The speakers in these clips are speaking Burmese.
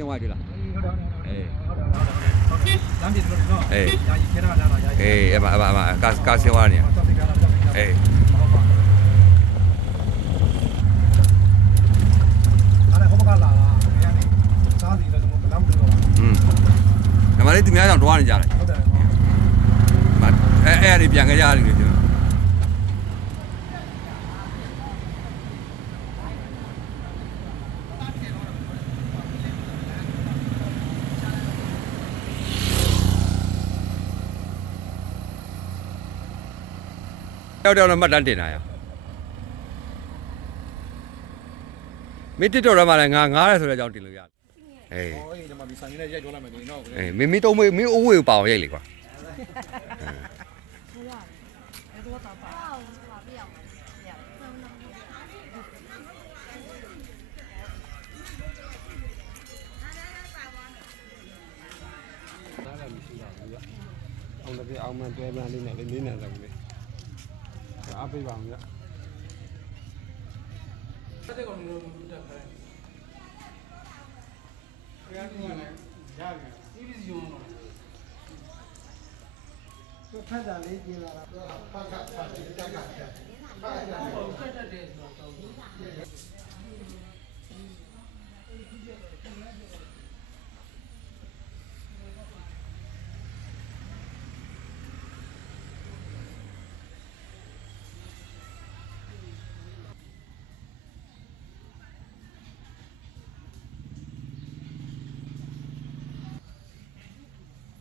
င်းသွားပြီလားအေးလမ်းပြေလို့နော်အေးယာယီခဲတာလာယာယီအေးအမကားဆင်းသွားနေအေးအဲ့ဒါဟိုဘကလာတာနေရာနေစားစီလည်းမလမ်းဘူးတော့နမလေးသူများကြောင့်တွားနေကြတယ်ဟုတ်တယ်အဲ့ဒီပြန်ကြရတယ်လေတောက်တော့မှတ်တမ်းတင်တာရမင်းတစ်တော်ရမှာလည်းငါရဲဆိုတဲ့အကြောင်းတင်လို့ရတယ်အေးဟောအေးဒီမှာဒီဆိုင်လေးနဲ့ရိုက်သွားလိုက်မယ်ဒီနော်အေးမင်းတုံးမင်းအိုးဝေကိုပါအောင်ရိုက်လေကွာအောင်တပြအောင်မှတွဲပန်းလေးနဲ့လေးနေတယ်လေအားပေးပါအောင်ဗျတဲ့ကောင်မျိုးတက်ခဲရရတယ်ဒီလိုစီအောင်တော့ဖတ်တာလေးပြင်လာတာဖတ်တာဒီတက်ကဖတ်တတ်တယ်ဆိုတော့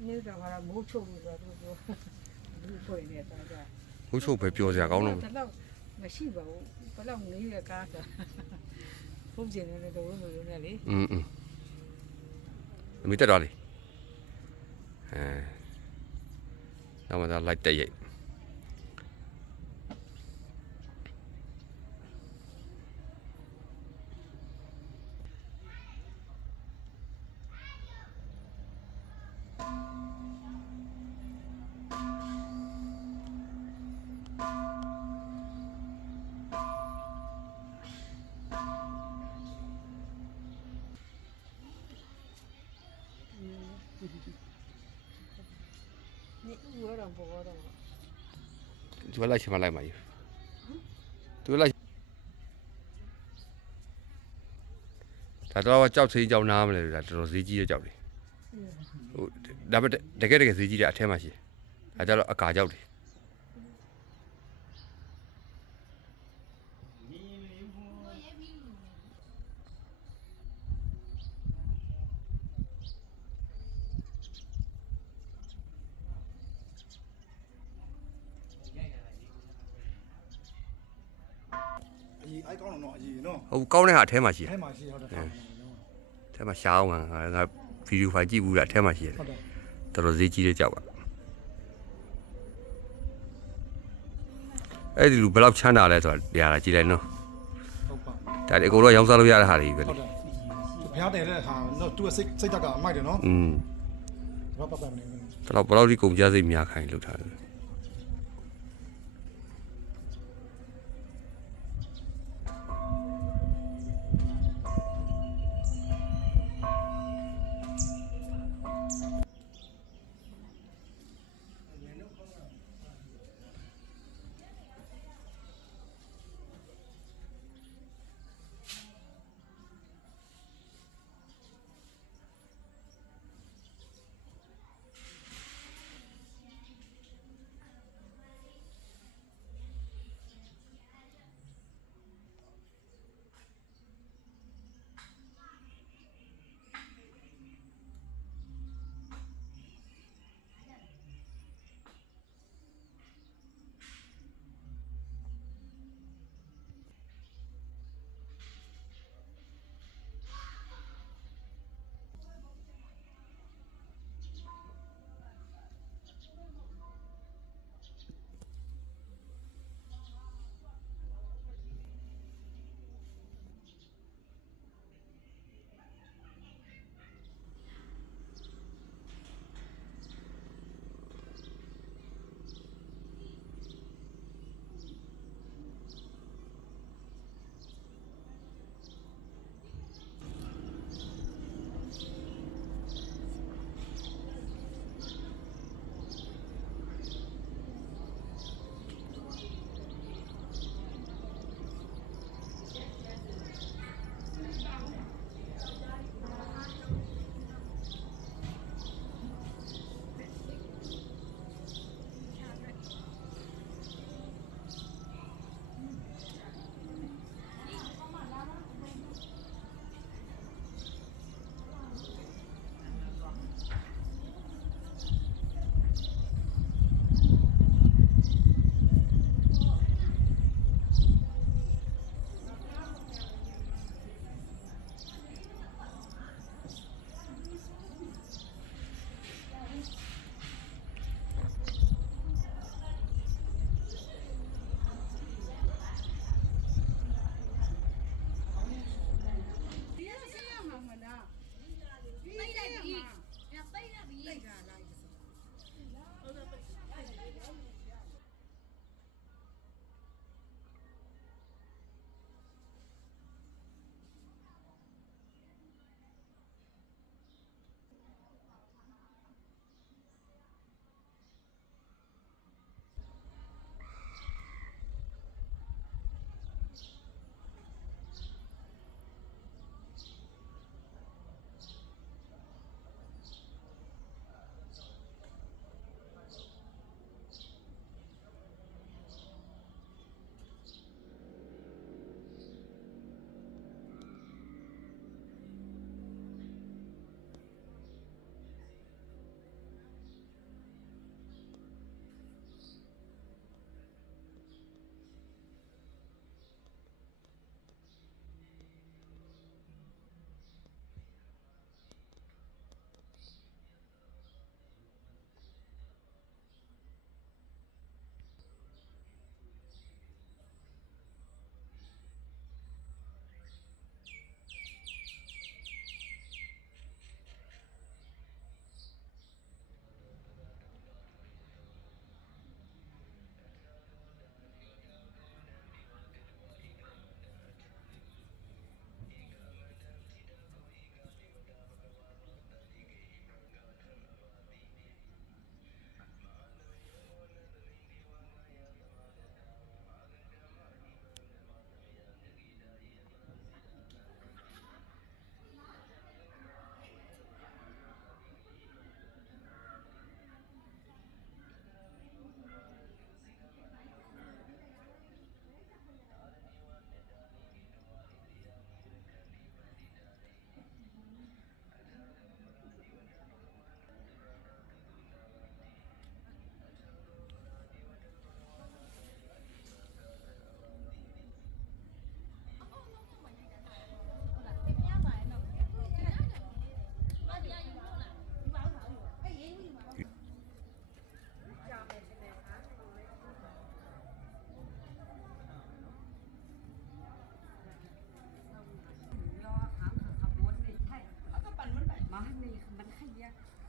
နေတာကမိုးချုပ်လို့ဆိုတော့ဘူးဖွင့်နေတာကြာ ဟိုးချုပ်ပဲပြောစရာကောင်းတော့ဘယ်တော့မရှိပါဘူးဘယ်တော့နေရကားဆိုဖုန်းကျင်နေတော့လို့လည်းလေမတက်တော့လေနောက်မှသာလိုက်တက်ရိတ်你我让不我让သူလိုက်ချင်မှလိုက်မှာယူသူလိုက်ဒါတော့ကြောက်သေးကြောက်နားမလဲဒါတော်တော်ဈေးကြီးတဲ့ကြောက်တွေဟိုဒါပေမဲ့တကယ်ဈေးကြီးတဲ့အထဲမှာရှိတယ်ဒါကြတော့အကာကြောက်တွေအေးအိုက်ကောင်းတော့အေးနော်ဟိုကောင်းတဲ့ဟာအထဲမှာရှိတယ် အဲမှာရှိဟုတ်တယ်အထဲမှာရှားအောင်ငါဗီဒီယိုဖိုင်ကြည့်ဘူးလားအထဲမှာရှိတယ်ဟုတ်တယ်တော်တော်ဈေးကြီးတဲ့ကြောက်ပါအဲ့ဒီလူဘယ်လောက်ချမ်းသာလဲဆိုတာပြရတာကြည့်လိုက်နော်ဟုတ်ပါဒါအကုန်လုံးရောင်းစားလို့ရတဲ့ဟာတွေပဲလေဟုတ်တယ်ဘုရားတယ်တဲ့ဟာတော့သူ့စိတ်တက်ကမိုက်တယ်နော်ဘာပတ်ပတ်မနေဘူးတော့ဘယ်လောက်ဒီကုန်ကြစိတ်များခိုင်းလို့ထားတယ်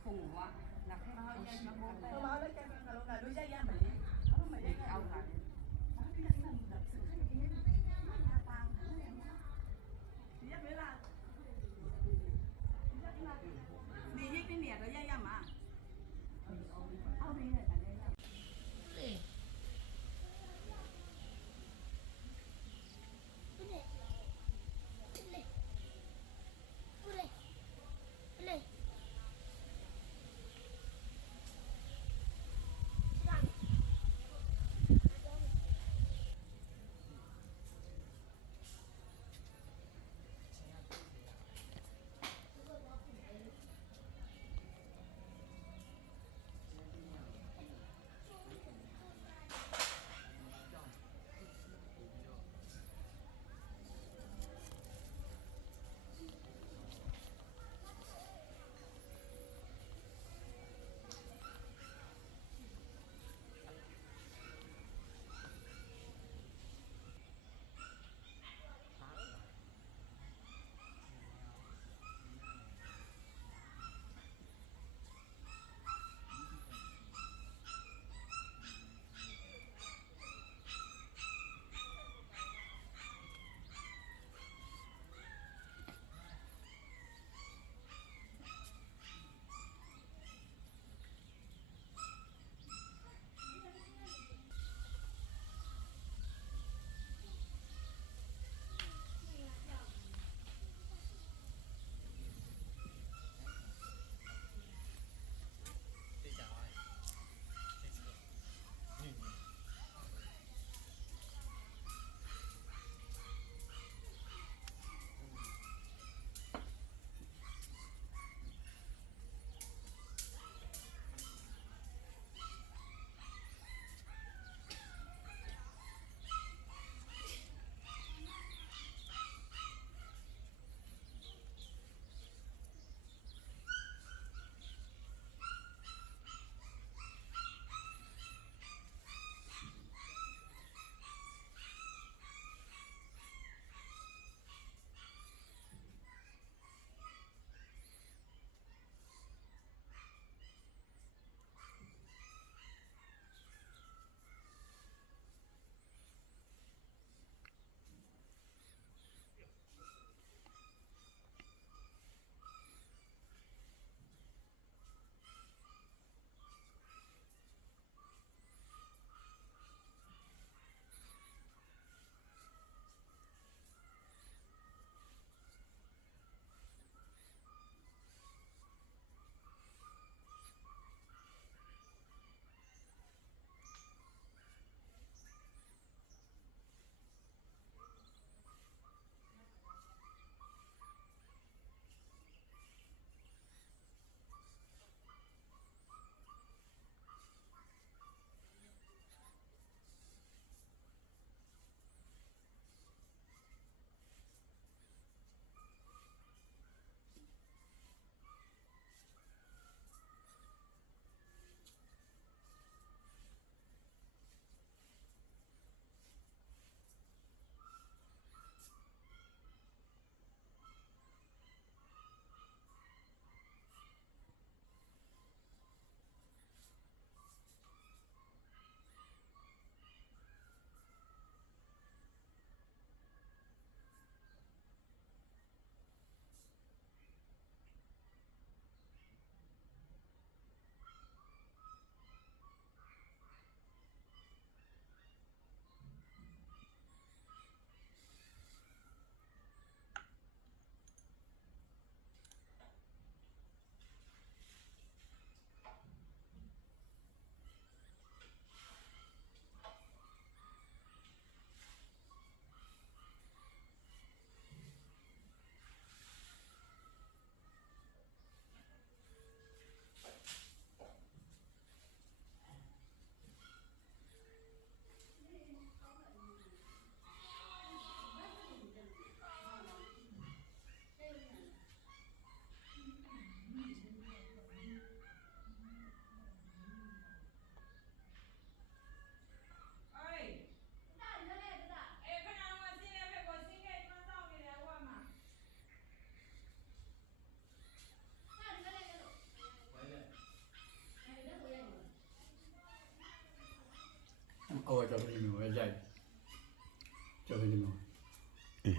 phụ á là cái bao nhiêu nó bố Tôi báo lấy cái lúc nào đôi dây ra mà đi. Không mà dây ra. ông là Đi với cái nè rồi dây ra mà.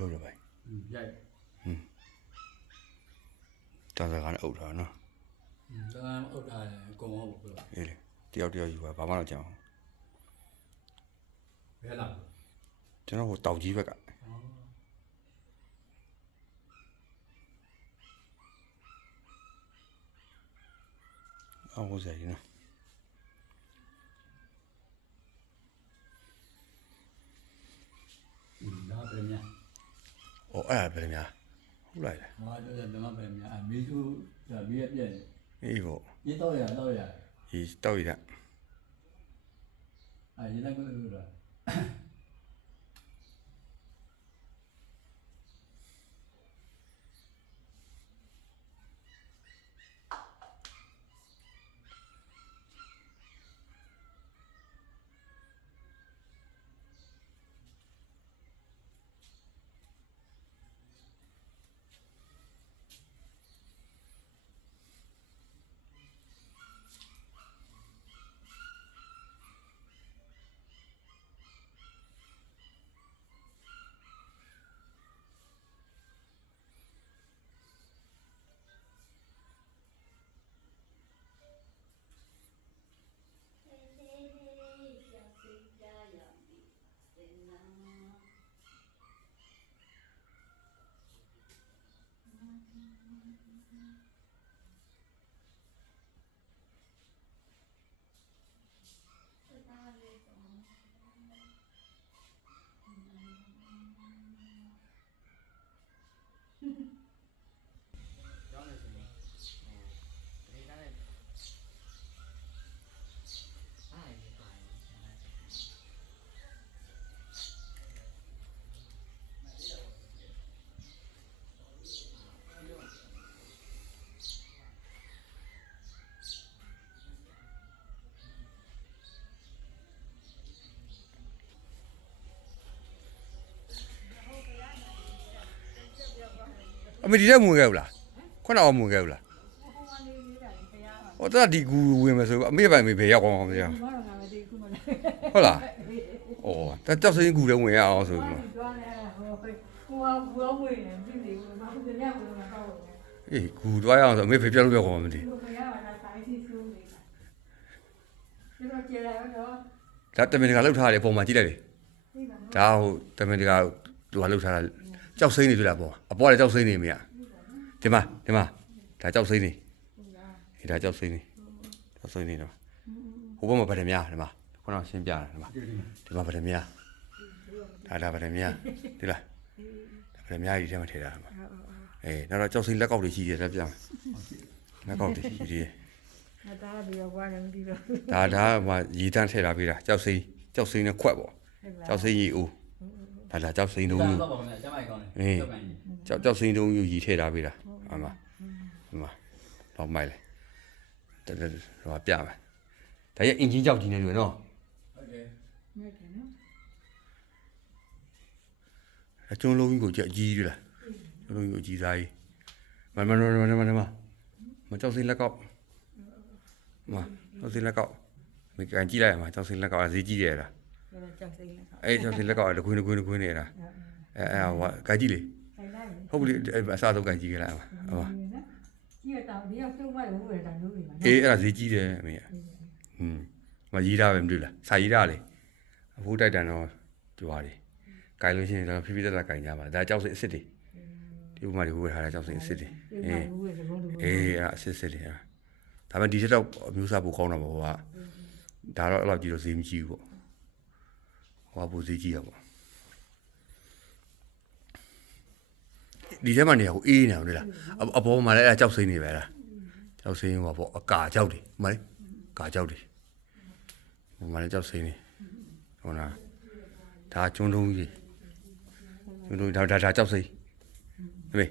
ရုပ်ရပိုင်း ရိုက် တောင်စကားနဲ့အုပ်ထားနော် ဒါမှအုတ်ထားတယ်အကုန်ဟုတ်ဘူး အေးလေတယောက်ယူပါဘာမှတော့ကြောင် ဘယ်လာ ကျွန်တော်ဟိုတောက်ကြီးဘက်ကအော်ဟိုဆိုင်နော် ဒါပဲများ ဟိုအဲ့ဒါပဲများဟုတ်လိုက်လား ဟာတော့ဒါမှပဲများအမေသူဒါမီးရပြည့် အေးပေါ့ ရေတော့ရ ဒီတောက်ရတာ ရေလည်းကိုလို့တော့ အမေဒီတက်မဝင်ခဲ့ဘူးလားခုနကမဝင်ခဲ့ဘူးလားဟိုတဒီကူဝင်မယ်ဆိုအမေပိုင်မေဘယ်ရောက်အောင်မသိဘူးဟုတ်လားဩတကြောက်စင်းကူလည်းဝင်ရအောင်ဆိုပြီးအေးကူသွားရအောင်ဆိုအမေဖေပြလို့ပြောခေါ်မှမသိဒါတမင်တကာလောက်ထားတယ်ပုံမှန်ကြည့်လိုက်လေဒါဟိုတမင်တကာသူကလောက်ထားတာကြောက်စိမ့်နေတွေ့လားပေါ့အပေါ်ကကြောက်စိမ့်နေမရဒီမှာဒါကြောက်စိမ့်နေဒီဒါကြောက်စိမ့်နေကြောက်စိမ့်နေတော့ဟိုဘက်မှာဗဒများဒီမှာခုနကရှင်းပြတာဒီမှာဗဒများဒါဗဒများဒီလားဗဒများကြီးထဲမှာထည့်တာမှာအေးနောက်တော့ကြောက်စိမ့်လက်ကောက်တွေရှိတယ်လက်ပြလက်ကောက်တွေရှိတယ်ဒါမှရေတန်းထည့်ထားပေးတာကြောက်စိမ့်နဲ့ခွက်ပေါ့ကြောက်စိမ့်ရေဦးဒါကြောက်စိမ့်တို့ကြောက်စိမ့်တို့ယူထည့်ထားပေးတာအမတော့မိုက်လေတော့ပြမယ်ဒါရဲ့အင်ဂျင်ကြောက်ကြီးနေတယ်နော်အကျုံးလုံးကြီးကိုကြက်ကြီးရလားကျုံးလုံးကြီးကိုကြီးစားကြီးမကြောက်စိမ့်လက်ကောက်ကြောက်စိမ့်လက်ကောက်မကန်ကြည့်လိုက်မှာကြောက်စိမ့်လက်ကောက်ဈေးကြီးတယ်လားအေးကြောက်စိမ့်လက်ကောက်တခွင်းနေတာအဲဟိုကကြည့်လေဟုတ်ပြီအစားဆုံးကန်ကြည့်ကြလိုက်ပါကြီးတော့ဒီရောက်ကျုံးမလို့ဝယ်တာလို့ပြီမှာအေးအဲ့ဒါဈေးကြီးတယ်အမေမရေးတာပဲမတွေ့လားစာရေးတာလေအဖိုးတိုက်တန်တော့ကြွားတယ်ကြိုင်လို့ရှိရင်တော့ဖိဖိတက်တက်ကြိုင်ကြပါဒါကြောက်စိအစ်စ်တွေဒီဥမာတွေဝယ်ထားတဲ့ကြောက်စိအစ်စ်တွေအေးအဲ့အစ်စ်တွေဒါပေမဲ့ဒီချက်တော့အမျိုးစားပိုကောင်းတာပေါ့ဟိုကဒါတော့အဲ့လောက်ကြီးတော့ဈေးမကြီးဘူးပေါ့ဟိုကပိုဈေးကြီးရပေါ့ဒီထဲမှာနေရဟိုအေးနေအောင်လေလားအပေါ်မှာလည်းအဲ့ကြောက်စိမ့်နေပဲလားကြောက်စိမ့်ဟိုပေါ့အကာကြောက်တွေမှန်လေကာကြောက်တွေဟိုမှာလည်းကြောက်စိမ့်နေဟုတ်လားဒါကျွန်းတုံးကြီးကျွန်းတုံးဒါကြောက်စိမ့်ဟေး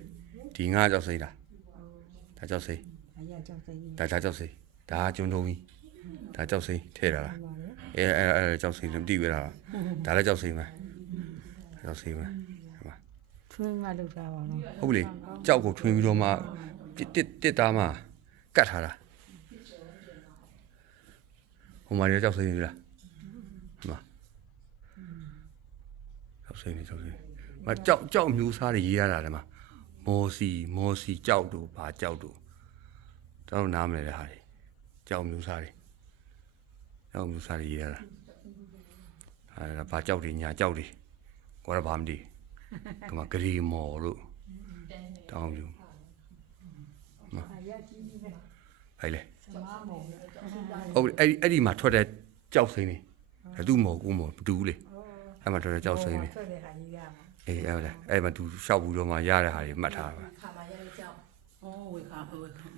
ဒီငါကြောက်စိမ့်လားဒါကြောက်စိမ့်ဒါကြောက်စိမ့်ဒါကျွန်းတုံးကြီးဒါကြောက်စိမ့်ထဲတာလားအဲကြောက်စိမ့်မသိဘူးလားဒါလည်းကြောက်စိမ့်ပဲကြောက်စိမ့်ပဲထွင်းမှလောက်တာပါနော်ဟုတ်လေကြောက်ကိုထွင်းပြီးတော့မှတစ်သားမှကတ်ထားတာဟိုမှာလည်းကြောက်စိမ့်နေလားဟိုမှာကြောက်စိမ့်နေ မကြောက်မျိုးစားတွေရေးရတာလေမှာမော်စီကြောက်တို့ဘာကြောက်တို့တော့နားမလဲတဲ့ဟာတွေကြောက်မျိုးစားတွေရေးရတာအဲဘာကြောက်တွေညာကြောက်တွေကိုယ်ကဘာမသိကမဂရီမော်တို့တောင်းမျိုးဟဲ့လေဟုတ်အဲ့ဒီမှာထွက်တဲ့ကြောက်စိမ့်နေသူ့မော်ကိုမော်မတူဘူးလေအဲ့မှာထွက်တဲ့ကြောက်စိမ့်နေ ထွက်တဲ့ဟာကြီးရမှာ အေးအဲ့ဒါအဲ့မှာသူရှောက်ဘူးတော့မှရတဲ့ဟာတွေမှတ်ထားပါ ခါမှာရတဲ့ကြောက်ဩဝေခါ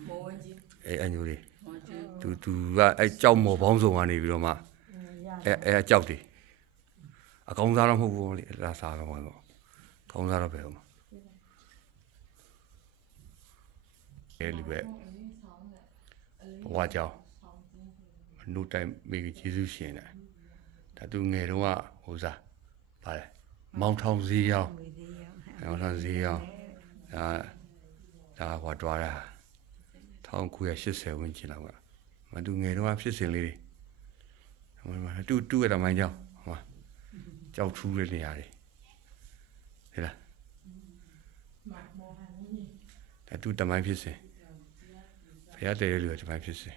မောဝင်ကြီး အေးအညိုလေး မောကြီး သူကအဲ့ကြောက်မော်ပေါင်းစုံကနေပြီးတော့မှအဲ့ကြောက်တယ်အကောင်းစားတော့မဟုတ်ဘူးလေလာစားတော့ပေါ့ကောင်းစားတော့ပဲဟုတ်မှာအဲ့ဒီပဲဘဝကြောင့်အနုတိုင်မိကျေးဇူးရှင်တယ်ဒါသူငယ်တော့ဟိုစားဗါလဲမောင်ထောင်ဈေးရောက် ငွေသေးရော မောင်ထောင်ဈေးရောက်ဒါဟောတွားတာ1980ဝန်းကျင်လောက်ကမသူငယ်တော့ဖြစ်စဉ်လေးတွေဟိုမှာတူရတဲ့မိုင်းကြောင့်ဟိုမှာကြောက်ထူးတဲ့နေရာတွေဟဲ့လားဒါတူတမိုင်းဖြစ်စဉ်ဖရတဲ့လူကတမိုင်းဖြစ်စဉ်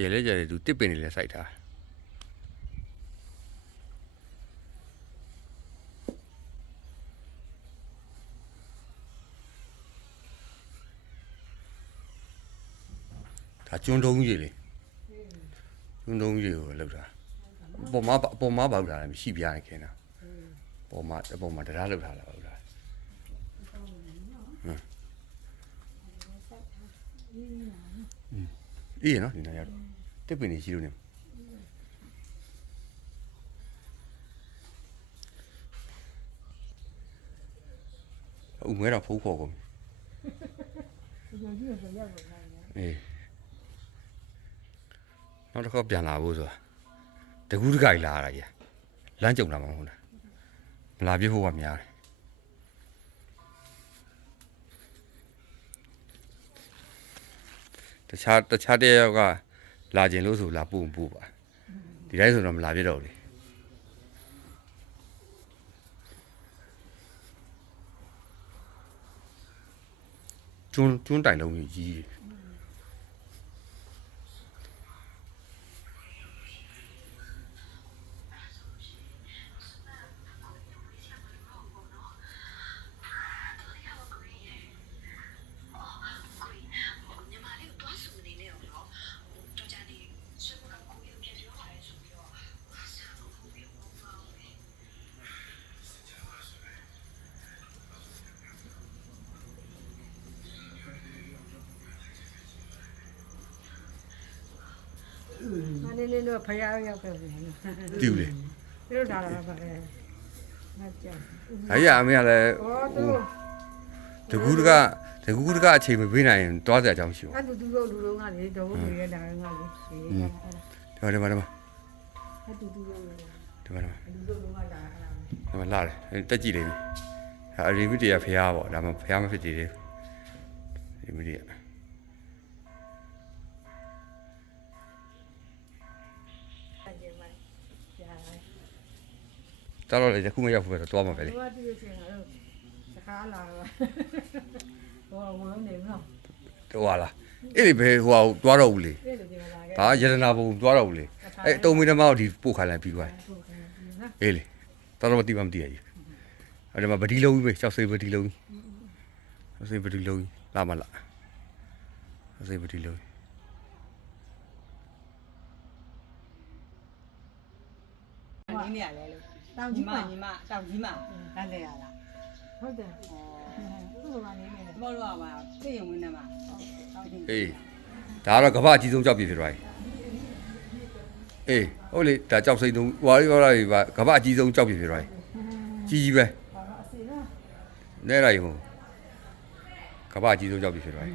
ကျေလေကျေသူတစ်ပင်နေလဲစိုက်တာဒါကျွန်းတုံးကြီးလေကျွန်းတုံးကြီးကိုလောက်တာပေါ်မှာပေါက်တာလည်းမရှိပြရခင်တာပေါ်မှာတရားလောက်ထားတာပေါ့ဒါအေးနော်ဒီနေ့ရတော့တစ်ပင်နေရှိလို့နေဦးငွေတော့ဖိုးခေါ်ကုန်အေးနောက်တစ်ခါပြန်လာဖို့ဆိုတာတကူးတကြိုင်လာရတာကြီးလမ်းကြုံလာမှာမဟုတ်လားမလာပြဖို့ကများတယ်တခြားတဲ့ယောက်ကလာခြင်းလို့ဆိုလာပို့ပါဒီတိုင်းဆိုတော့မလာပြတော့ဘူးကျွန်းတိုင်လုံးကြီးမနေ့နေ့တော့ဖယားရောက်ခဲ့ပြီ တူလေ ပြလို့လာတာပါလေမကြောက် အဲ့ရအမေကလည်း ဟောသူ တကူးတကအချိန်မပေးနိုင်ရင်တွားစရာအကြောင်းရှိဘူး အဲ့သူတို့လူလုံးကလေတော့ဝင်ရတာကလေဒီမှာ အဲ့သူတို့လုံးလူလုံးကလာအဲ့ ဒီမှာလာတယ်တက်ကြည့်လိမ့်မယ်အရီမီတီကဖျားပေါ့ဒါမှဖျားမဖြစ်သေးတယ်ဒီမီတီကတော်လေခုမရောက်ဘူးပဲတော့မှာပဲလေ ဟိုကတူရချင်တာတော့စကားလာတော့ဟိုဝလုံးနေမလို့ တော့ဟာလားအဲ့ဒီဘယ်ဟိုတွားတော့ဘူးလေ ပြည့်လို့ပြန်လာခဲ့ ဒါရတနာဘုံတွားတော့ဘူးလေအဲ့တုံးမီတမောက်ဒီပို့ခိုင်းလိုက်ပြီးသွားအေးလေတော်တော်မသိမှမသိရကြီးအဲ့ဒီမှာဗဒီလုံးကြီးပဲကြောက်စိဗဒီလုံးကြီးကြောက်စိဗဒီလုံးကြီးလာမလားကြောက်စိဗဒီလုံး နင်းနေရလဲလို့ တောင်ကြီးပါ ညီမတောက်ကြီးမလမ်းလဲရလား ဟုတ်တယ်သူ့ဘာနေနေ ဒီမောတော့ပါသိရင်ဝင်နေမှာ အေးဒါကတော့ကမ္ဘာအကြီးဆုံးကြောက်ပြဖြစ်သွားပြီအေးဟုတ်လေဒါကြောက်စိတ်သုံးဟွာပြောလိုက်ပါကမ္ဘာအကြီးဆုံးကြောက်ပြဖြစ်သွားပြီကြီးပဲ အစီနော် နဲလိုက်ဟိုကမ္ဘာအကြီးဆုံးကြောက်ပြဖြစ်သွားပြီ